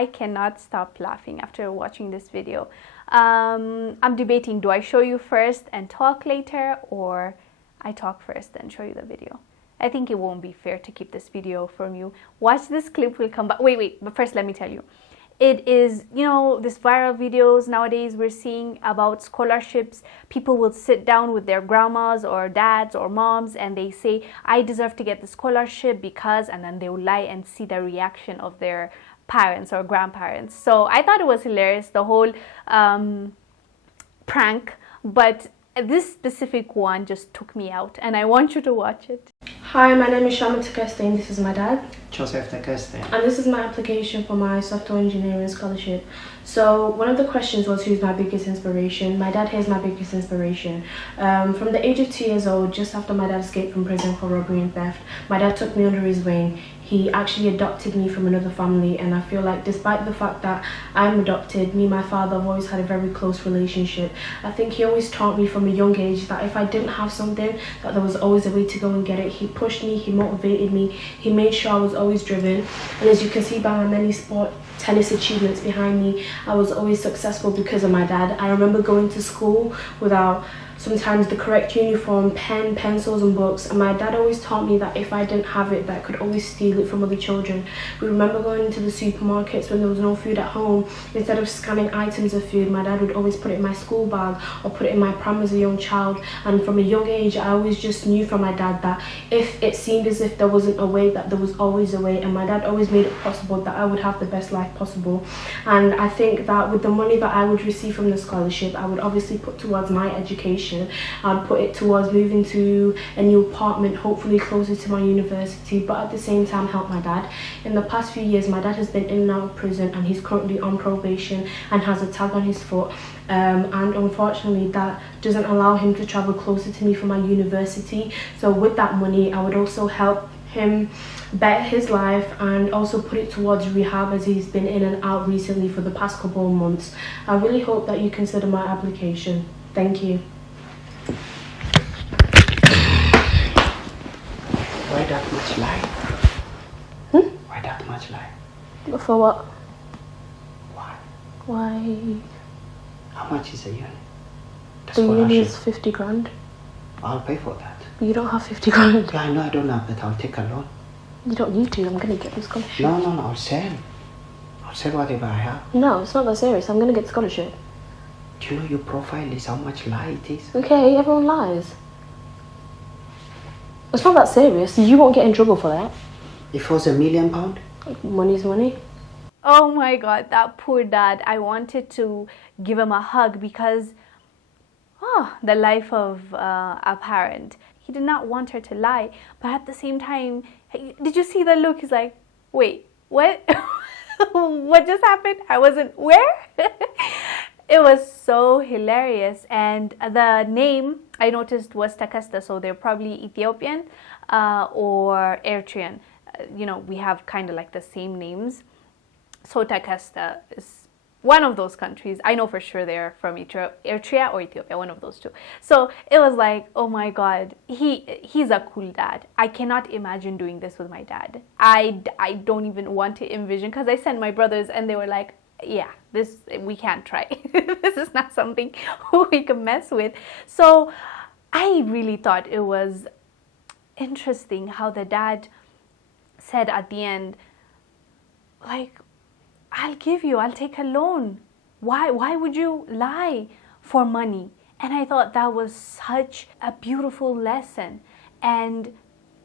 I cannot stop laughing after watching this video. I'm debating, do I show you first and talk later, or I talk first and show you the video? I think it won't be fair to keep this video from you. Watch this clip, will come back. Wait, but first let me tell you. It is, you know, this viral videos nowadays we're seeing about scholarships. People will sit down with their grandmas or dads or moms and they say, I deserve to get the scholarship because, and then they will lie and see the reaction of their parents or grandparents. So I thought it was hilarious, the whole prank, but this specific one just took me out and I want you to watch it. Hi, my name is Shama Takeste and this is my dad. Joseph Takeste. And this is my application for my software engineering scholarship. So one of the questions was, who's my biggest inspiration? My dad is my biggest inspiration. From the age of 2 years old, just after my dad escaped from prison for robbery and theft, my dad took me under his wing. He actually adopted me from another family, and I feel like despite the fact that I'm adopted, me and my father have always had a very close relationship. I think he always taught me from a young age that if I didn't have something, that there was always a way to go and get it. He pushed me, he motivated me, he made sure I was always driven. And as you can see by my many tennis achievements behind me, I was always successful because of my dad. I remember going to school without sometimes the correct uniform, pen, pencils and books, and my dad always taught me that if I didn't have it, that I could always steal it from other children. We remember going into the supermarkets when there was no food at home. Instead of scanning items of food, my dad would always put it in my school bag or put it in my pram as a young child. And from a young age, I always just knew from my dad that if it seemed as if there wasn't a way, that there was always a way, and my dad always made it possible that I would have the best life possible. And I think that with the money that I would receive from the scholarship, I would obviously put towards my education. I'd put it towards moving to a new apartment, hopefully closer to my university, but at the same time help my dad. In the past few years, my dad has been in and out of prison and he's currently on probation and has a tag on his foot. And unfortunately that doesn't allow him to travel closer to me for my university. So with that money, I would also help him better his life and also put it towards rehab, as he's been in and out recently for the past couple of months. I really hope that you consider my application. Thank you. Why that much lie? Why that much lie? For what? Why? Why? How much is a unit? The unit is 50 grand. I'll pay for that. You don't have 50 grand. Yeah, I know I don't have, but I'll take a loan. You don't need to. I'm going to get the scholarship. No, I'll sell. I'll sell whatever I have. No, it's not that serious. I'm going to get the scholarship. Do you know your profile is how much lie it is? Okay, everyone lies. It's not that serious. You won't get in trouble for that. If it was £1 million? Money's money. Oh my god, that poor dad. I wanted to give him a hug because the life of a parent. He did not want her to lie, but at the same time, did you see the look? He's like, wait, what? What just happened? I wasn't where? It was so hilarious. And the name I noticed was Takeste, so they're probably Ethiopian or Eritrean. You know, we have kind of like the same names. So Takeste is one of those countries. I know for sure they're from Eritrea or Ethiopia, one of those two. So it was like, oh my god, he's a cool dad. I cannot imagine doing this with my dad. I don't even want to envision, because I sent my brothers and they were like, yeah, this we can't try. This is not something we can mess with. So I really thought it was interesting how the dad said at the end, like, I'll take a loan. Why would you lie for money? And I thought that was such a beautiful lesson. And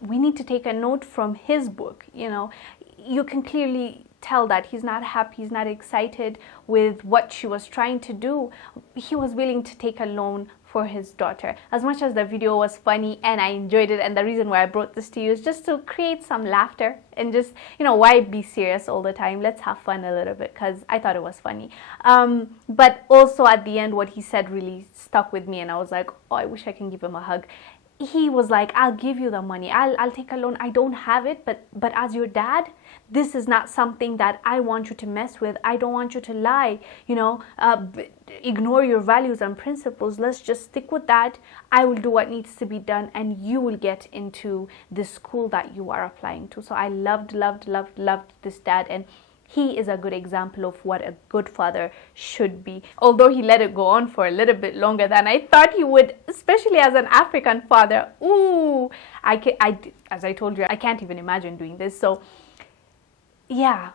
we need to take a note from his book. You know, you can clearly tell that he's not happy, he's not excited with what she was trying to do. He was willing to take a loan for his daughter. As much as the video was funny and I enjoyed it, and the reason why I brought this to you is just to create some laughter and just, you know, why be serious all the time? Let's have fun a little bit, because I thought it was funny. But also at the end, what he said really stuck with me, and I was like, oh, I wish I can give him a hug. He was like, I'll give you the money, I'll take a loan, I don't have it, but as your dad, this is not something that I want you to mess with. I don't want you to lie, you know, ignore your values and principles. Let's just stick with that. I will do what needs to be done, and you will get into the school that you are applying to. So I loved this dad, and he is a good example of what a good father should be. Although he let it go on for a little bit longer than I thought he would, especially as an African father. Ooh, as I told you, I can't even imagine doing this. So yeah,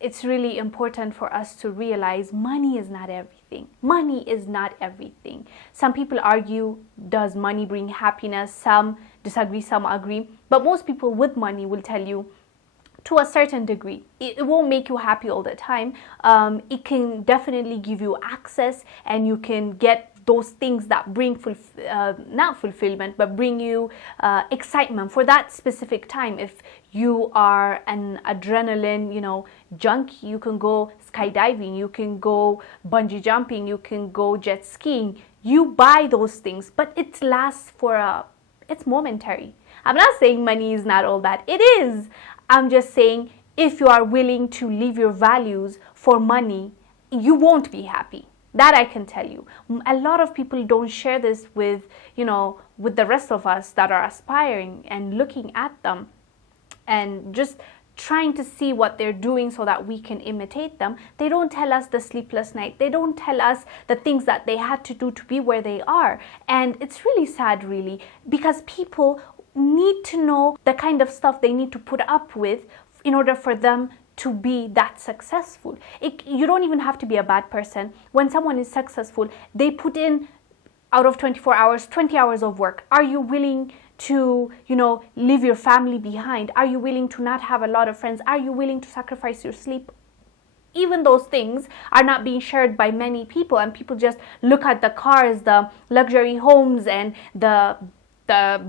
it's really important for us to realize money is not everything. Money is not everything. Some people argue, does money bring happiness? Some disagree, some agree. But most people with money will tell you, to a certain degree, it won't make you happy all the time. It can definitely give you access, and you can get those things that bring not fulfillment, but bring you excitement for that specific time. If you are an adrenaline, junkie, you can go skydiving, you can go bungee jumping, you can go jet skiing. You buy those things, but it lasts it's momentary. I'm not saying money is not all that. It is. I'm just saying, if you are willing to leave your values for money, you won't be happy. That I can tell you. A lot of people don't share this with the rest of us that are aspiring and looking at them and just trying to see what they're doing so that we can imitate them. They don't tell us the sleepless night. They don't tell us the things that they had to do to be where they are. And it's really sad, really, because people need to know the kind of stuff they need to put up with in order for them to be that successful. You don't even have to be a bad person. When someone is successful, they put in, out of 24 hours, 20 hours of work. Are you willing to, leave your family behind? Are you willing to not have a lot of friends? Are you willing to sacrifice your sleep? Even those things are not being shared by many people, and people just look at the cars, the luxury homes, and the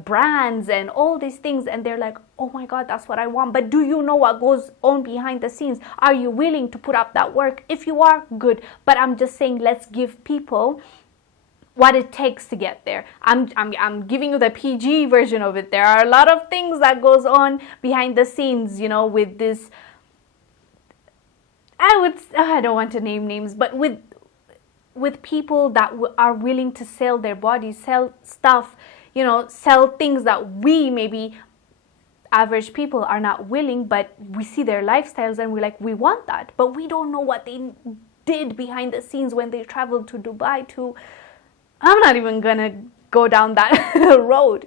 brands and all these things, and they're like, oh my God, that's what I want. But do you know what goes on behind the scenes? Are you willing to put up that work? If you are, good. But I'm just saying, let's give people what it takes to get there. I'm giving you the PG version of it. There are a lot of things that goes on behind the scenes, with this, I don't want to name names, but with people that are willing to sell their bodies, sell stuff, sell things that we, maybe average people, are not willing, but we see their lifestyles and we're like, we want that, but we don't know what they did behind the scenes when they traveled to Dubai I'm not even gonna go down that road,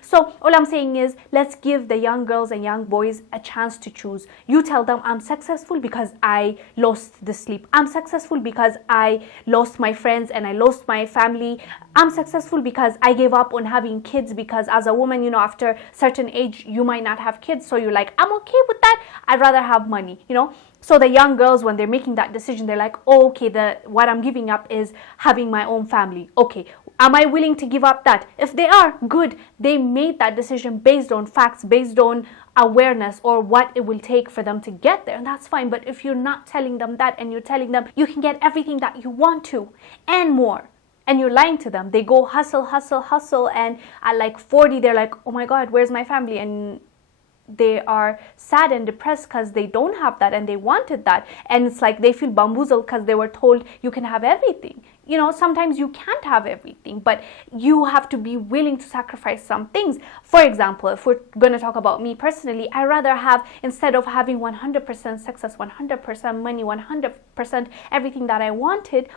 So all I'm saying is, let's give the young girls and young boys a chance to choose. You tell them, I'm successful because I lost the sleep. I'm successful because I lost my friends and I lost my family. I'm successful because I gave up on having kids, because as a woman, after certain age, you might not have kids. So you're like, I'm okay with that. I'd rather have money, So the young girls, when they're making that decision, they're like, oh, okay, what I'm giving up is having my own family. Okay, am I willing to give up that? If they are, good. They made that decision based on facts, based on awareness, or what it will take for them to get there. And that's fine. But if you're not telling them that, and you're telling them you can get everything that you want to and more, and you're lying to them, they go hustle, hustle, hustle. And at like 40, they're like, oh my God, where's my family? And they are sad and depressed because they don't have that and they wanted that. And it's like they feel bamboozled because they were told you can have everything. Sometimes you can't have everything, but you have to be willing to sacrifice some things. For example, if we're going to talk about me personally, I rather have, instead of having 100% success, 100% money, 100% everything that I wanted,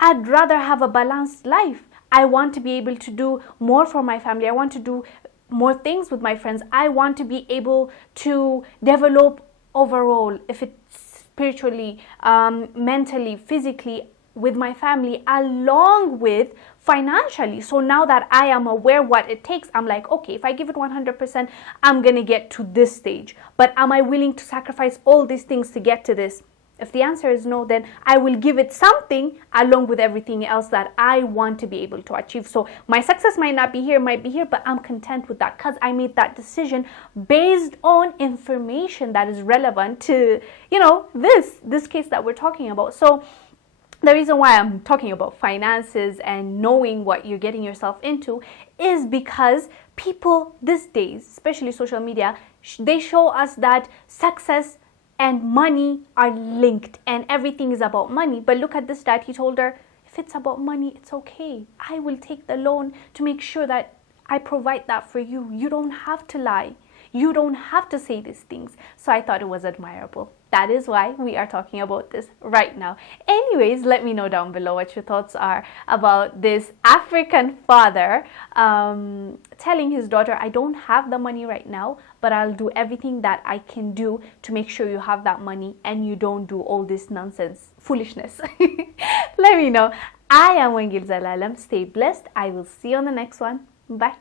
I'd rather have a balanced life. I want to be able to do more for my family. I want to do more things with my friends. I want to be able to develop overall, if it's spiritually, mentally, physically, with my family, along with financially. So now that I am aware what it takes, I'm like, okay, if I give it 100%, I'm gonna get to this stage. But am I willing to sacrifice all these things to get to this? If the answer is no, then I will give it something along with everything else that I want to be able to achieve. So my success might not be here, might be here, but I'm content with that because I made that decision based on information that is relevant to, this case that we're talking about. So the reason why I'm talking about finances and knowing what you're getting yourself into is because people these days, especially social media, they show us that success and money are linked and everything is about money. But look at this dad. He told her, if it's about money, it's okay. I will take the loan to make sure that I provide that for you. You don't have to lie. You don't have to say these things. So I thought it was admirable. That is why we are talking about this right now. Anyways, let me know down below what your thoughts are about this African father telling his daughter, I don't have the money right now, but I'll do everything that I can do to make sure you have that money and you don't do all this nonsense, foolishness. Let me know. I am Wongel Zelalem. Stay blessed. I will see you on the next one. Bye.